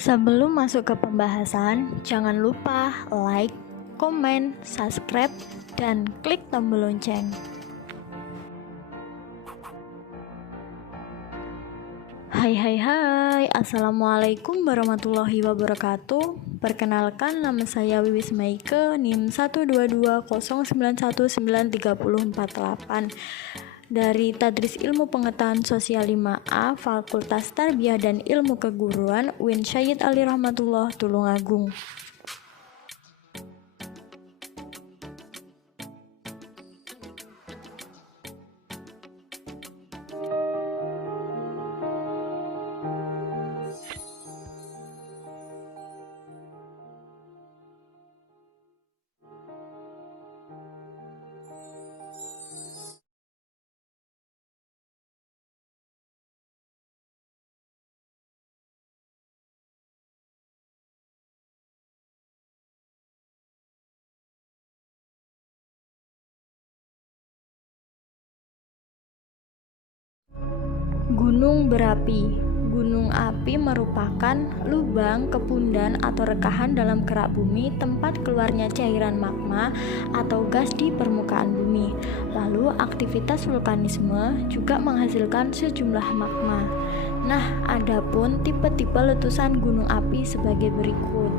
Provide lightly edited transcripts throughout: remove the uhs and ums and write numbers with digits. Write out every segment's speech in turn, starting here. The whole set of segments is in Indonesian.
Sebelum masuk ke pembahasan, jangan lupa like, komen, subscribe, dan klik tombol lonceng. Hai, Assalamualaikum warahmatullahi wabarakatuh. Perkenalkan, nama saya Wiwis Maike, NIM 12209193048 dari Tadris Ilmu Pengetahuan Sosial 5A, Fakultas Tarbiyah dan Ilmu Keguruan, UIN Syed Ali Rahmatullah, Tulungagung. Gunung berapi. Gunung api merupakan lubang, kepundan, atau rekahan dalam kerak bumi tempat keluarnya cairan magma atau gas di permukaan bumi. Lalu aktivitas vulkanisme juga menghasilkan sejumlah magma. Nah, adapun tipe-tipe letusan gunung api sebagai berikut.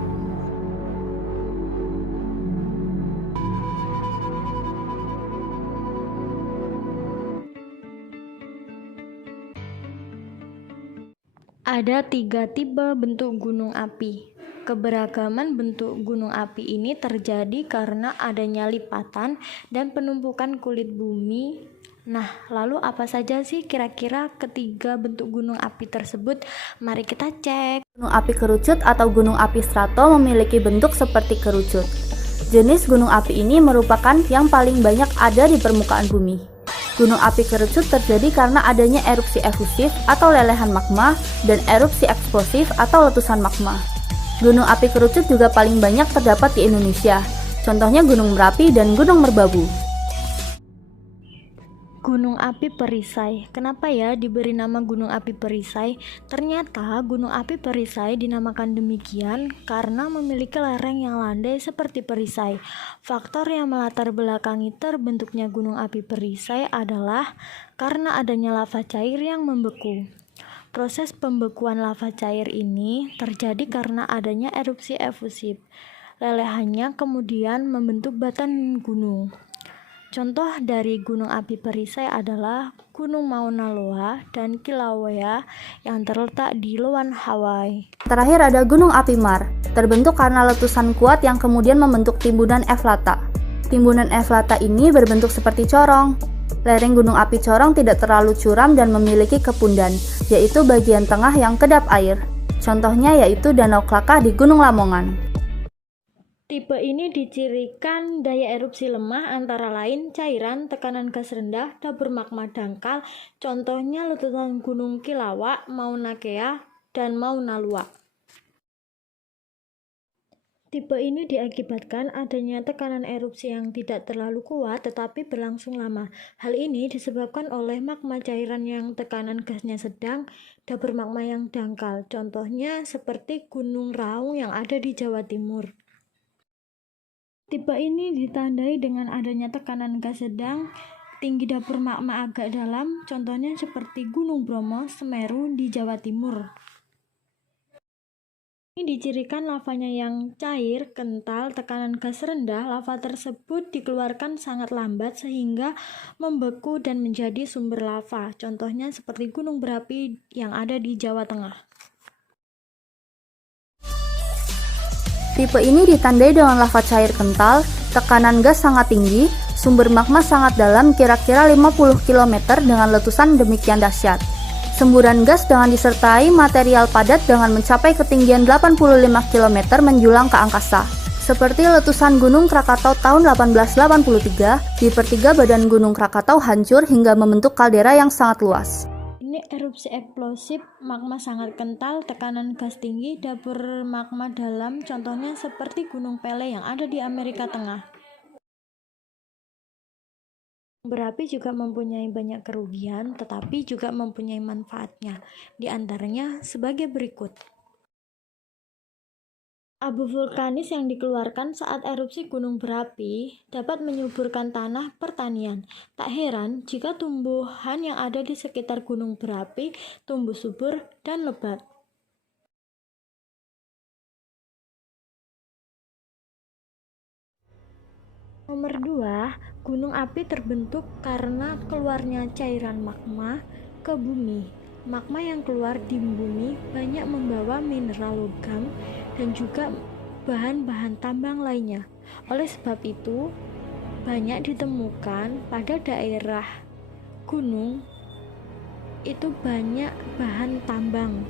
Ada 3 tipe bentuk gunung api. Keberagaman bentuk gunung api ini terjadi karena adanya lipatan dan penumpukan kulit bumi. Nah, lalu apa saja sih kira-kira ketiga bentuk gunung api tersebut? Mari kita cek. Gunung api kerucut atau gunung api strato memiliki bentuk seperti kerucut. Jenis gunung api ini merupakan yang paling banyak ada di permukaan bumi. Gunung api kerucut terjadi karena adanya erupsi efusif atau lelehan magma dan erupsi eksplosif atau letusan magma. Gunung api kerucut juga paling banyak terdapat di Indonesia, contohnya Gunung Merapi dan Gunung Merbabu. Gunung api perisai. Kenapa ya diberi nama gunung api perisai? Ternyata gunung api perisai dinamakan demikian karena memiliki lereng yang landai seperti perisai. Faktor yang melatar belakangi terbentuknya gunung api perisai adalah karena adanya lava cair yang membeku. Proses pembekuan lava cair ini terjadi karena adanya erupsi efusif. Lelehannya kemudian membentuk batan gunung. Contoh dari gunung api perisai adalah Gunung Mauna Loa dan Kilauea yang terletak di Loan, Hawaii. Terakhir ada Gunung Api Mar, terbentuk karena letusan kuat yang kemudian membentuk timbunan eflata. Timbunan eflata ini berbentuk seperti corong. Lereng gunung api corong tidak terlalu curam dan memiliki kepundan, yaitu bagian tengah yang kedap air. Contohnya yaitu Danau Klakah di Gunung Lamongan. Tipe ini dicirikan daya erupsi lemah antara lain cairan, tekanan gas rendah, dapur magma dangkal, contohnya letusan Gunung Kilauea, Mauna Kea, dan Mauna Loa. Tipe ini diakibatkan adanya tekanan erupsi yang tidak terlalu kuat tetapi berlangsung lama. Hal ini disebabkan oleh magma cairan yang tekanan gasnya sedang, dapur magma yang dangkal, contohnya seperti Gunung Raung yang ada di Jawa Timur. Tipe ini ditandai dengan adanya tekanan gas sedang, tinggi dapur magma agak dalam, contohnya seperti Gunung Bromo, Semeru di Jawa Timur. Ini dicirikan lavanya yang cair, kental, tekanan gas rendah. Lava tersebut dikeluarkan sangat lambat sehingga membeku dan menjadi sumber lava, contohnya seperti gunung berapi yang ada di Jawa Tengah. Tipe ini ditandai dengan lava cair kental, tekanan gas sangat tinggi, sumber magma sangat dalam kira-kira 50 km dengan letusan demikian dahsyat. Semburan gas dengan disertai material padat dengan mencapai ketinggian 85 km menjulang ke angkasa. Seperti letusan Gunung Krakatau tahun 1883, di pertiga badan Gunung Krakatau hancur hingga membentuk kaldera yang sangat luas. Ini erupsi eksplosif, magma sangat kental, tekanan gas tinggi, dapur magma dalam, contohnya seperti Gunung Pele yang ada di Amerika Tengah. Berapi juga mempunyai banyak kerugian, tetapi juga mempunyai manfaatnya, di antaranya sebagai berikut. Abu vulkanis yang dikeluarkan saat erupsi gunung berapi dapat menyuburkan tanah pertanian. Tak heran jika tumbuhan yang ada di sekitar gunung berapi tumbuh subur dan lebat. Nomor 2, gunung api terbentuk karena keluarnya cairan magma ke bumi. Magma yang keluar di bumi banyak membawa mineral logam dan juga bahan-bahan tambang lainnya. Oleh sebab itu, banyak ditemukan pada daerah gunung itu banyak bahan tambang.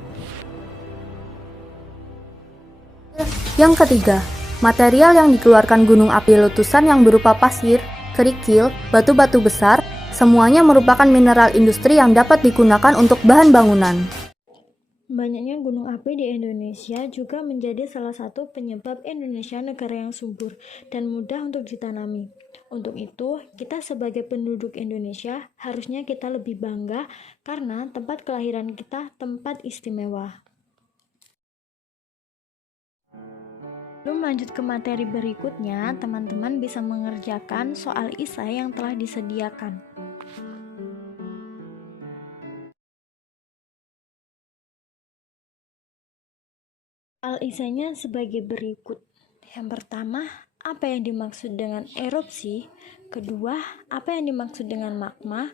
Yang ketiga, material yang dikeluarkan gunung api letusan yang berupa pasir, kerikil, batu-batu besar, semuanya merupakan mineral industri yang dapat digunakan untuk bahan bangunan. Banyaknya gunung api di Indonesia juga menjadi salah satu penyebab Indonesia negara yang subur dan mudah untuk ditanami. Untuk itu, kita sebagai penduduk Indonesia harusnya kita lebih bangga karena tempat kelahiran kita tempat istimewa. Sebelum lanjut ke materi berikutnya, teman-teman bisa mengerjakan soal isai yang telah disediakan. Soal isainya sebagai berikut. Yang pertama, apa yang dimaksud dengan erupsi? Kedua, apa yang dimaksud dengan magma?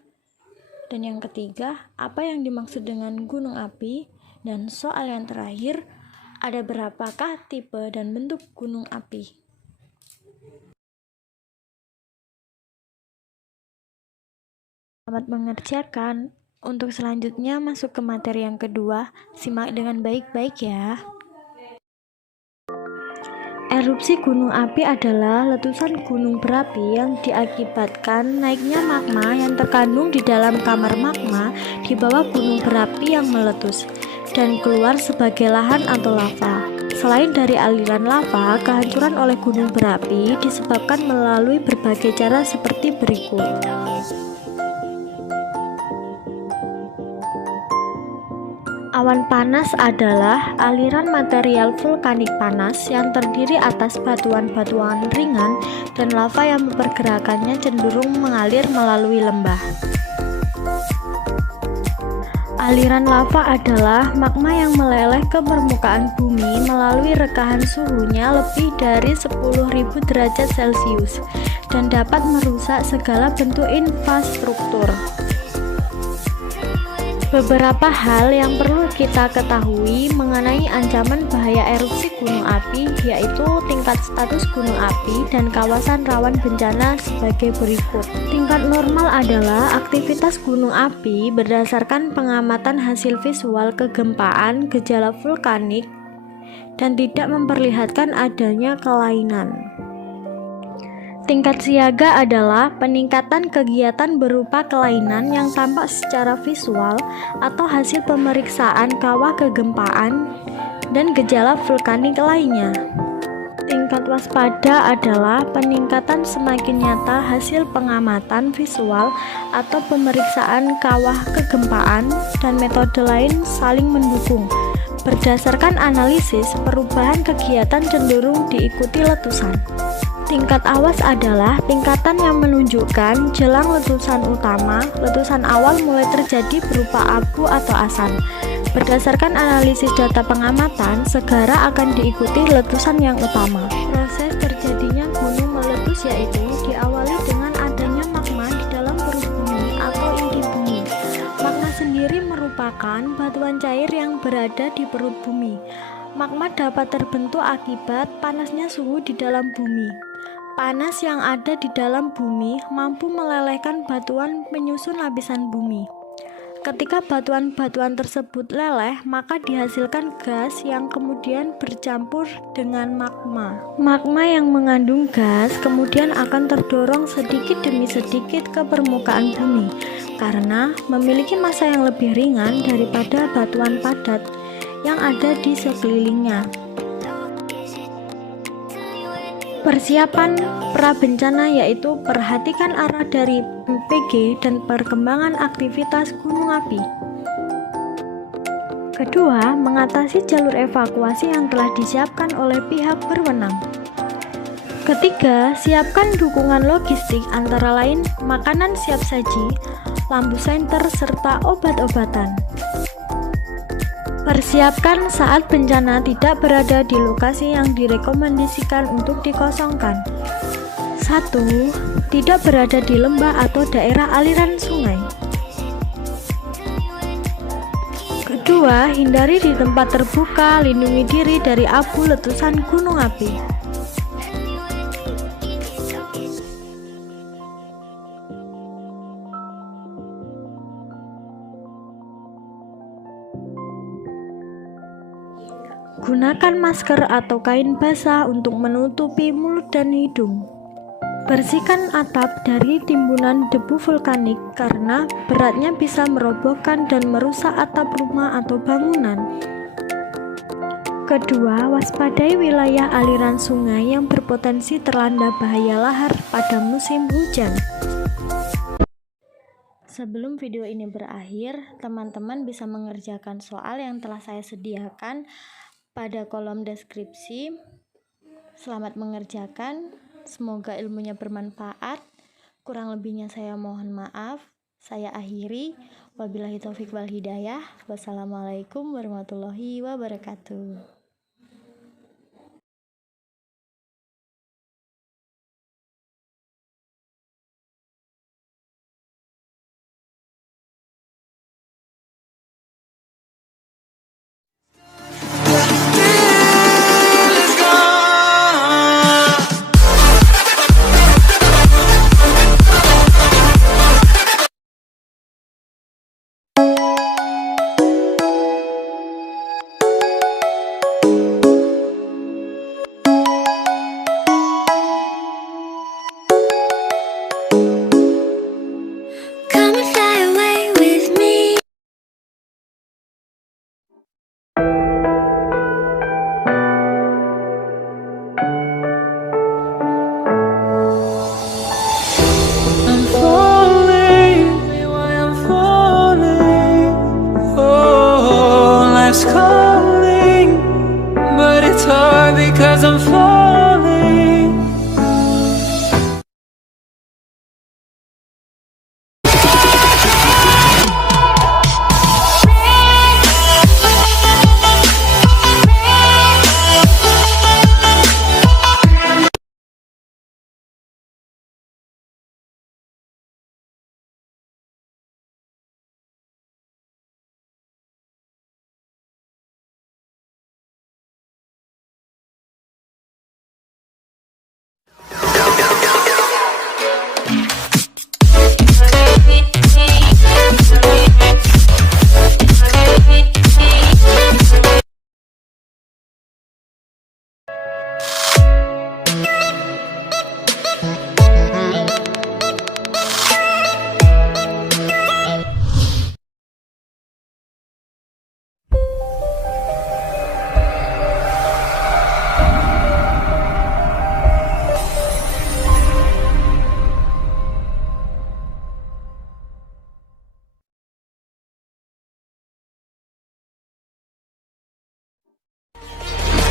Dan yang ketiga, apa yang dimaksud dengan gunung api? Dan soal yang terakhir, ada berapakah tipe dan bentuk gunung api? Selamat mengerjakan. Untuk selanjutnya masuk ke materi yang kedua, simak dengan baik-baik ya. Erupsi gunung api adalah letusan gunung berapi yang diakibatkan naiknya magma yang terkandung di dalam kamar magma di bawah gunung berapi yang meletus dan keluar sebagai lahan atau lava. Selain dari aliran lava, kehancuran oleh gunung berapi disebabkan melalui berbagai cara seperti berikut. Awan panas adalah aliran material vulkanik panas yang terdiri atas batuan-batuan ringan dan lava yang mempergerakannya cenderung mengalir melalui lembah. Aliran lava adalah magma yang meleleh ke permukaan bumi melalui rekahan suhunya lebih dari 10.000 derajat Celcius dan dapat merusak segala bentuk infrastruktur. Beberapa hal yang perlu kita ketahui mengenai ancaman bahaya erupsi gunung api yaitu tingkat status gunung api dan kawasan rawan bencana sebagai berikut. Tingkat normal adalah aktivitas gunung api berdasarkan pengamatan hasil visual kegempaan, gejala vulkanik, dan tidak memperlihatkan adanya kelainan. Tingkat siaga adalah peningkatan kegiatan berupa kelainan yang tampak secara visual atau hasil pemeriksaan kawah kegempaan dan gejala vulkanik lainnya. Tingkat waspada adalah peningkatan semakin nyata hasil pengamatan visual atau pemeriksaan kawah kegempaan dan metode lain saling mendukung. Berdasarkan analisis, perubahan kegiatan cenderung diikuti letusan. Tingkat awas adalah tingkatan yang menunjukkan jelang letusan utama, letusan awal mulai terjadi berupa abu atau asap. Berdasarkan analisis data pengamatan, segera akan diikuti letusan yang utama. Proses terjadinya gunung meletus yaitu diawali dengan adanya magma di dalam perut bumi atau inti bumi. Magma sendiri merupakan batuan cair yang berada di perut bumi. Magma dapat terbentuk akibat panasnya suhu di dalam bumi. Panas yang ada di dalam bumi mampu melelehkan batuan penyusun lapisan bumi. Ketika batuan-batuan tersebut leleh, maka dihasilkan gas yang kemudian bercampur dengan magma. Magma yang mengandung gas kemudian akan terdorong sedikit demi sedikit ke permukaan bumi karena memiliki massa yang lebih ringan daripada batuan padat yang ada di sekelilingnya. Persiapan prabencana yaitu perhatikan arah dari BMPG dan perkembangan aktivitas gunung api. Kedua, mengatasi jalur evakuasi yang telah disiapkan oleh pihak berwenang. Ketiga, siapkan dukungan logistik antara lain makanan siap saji, lampu senter, serta obat-obatan. Persiapkan saat bencana tidak berada di lokasi yang direkomendasikan untuk dikosongkan. 1. Tidak berada di lembah atau daerah aliran sungai. Kedua, hindari di tempat terbuka, lindungi diri dari abu letusan gunung api. Gunakan masker atau kain basah untuk menutupi mulut dan hidung. Bersihkan atap dari timbunan debu vulkanik karena beratnya bisa merobohkan dan merusak atap rumah atau bangunan. Kedua, waspadai wilayah aliran sungai yang berpotensi terlanda bahaya lahar pada musim hujan. Sebelum video ini berakhir, teman-teman bisa mengerjakan soal yang telah saya sediakan pada kolom deskripsi. Selamat mengerjakan, semoga ilmunya bermanfaat. Kurang lebihnya saya mohon maaf. Saya akhiri, wabillahi taufik wal hidayah. Wassalamualaikum warahmatullahi wabarakatuh. Calling, but it's hard because I'm falling.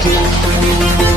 We'll be right back.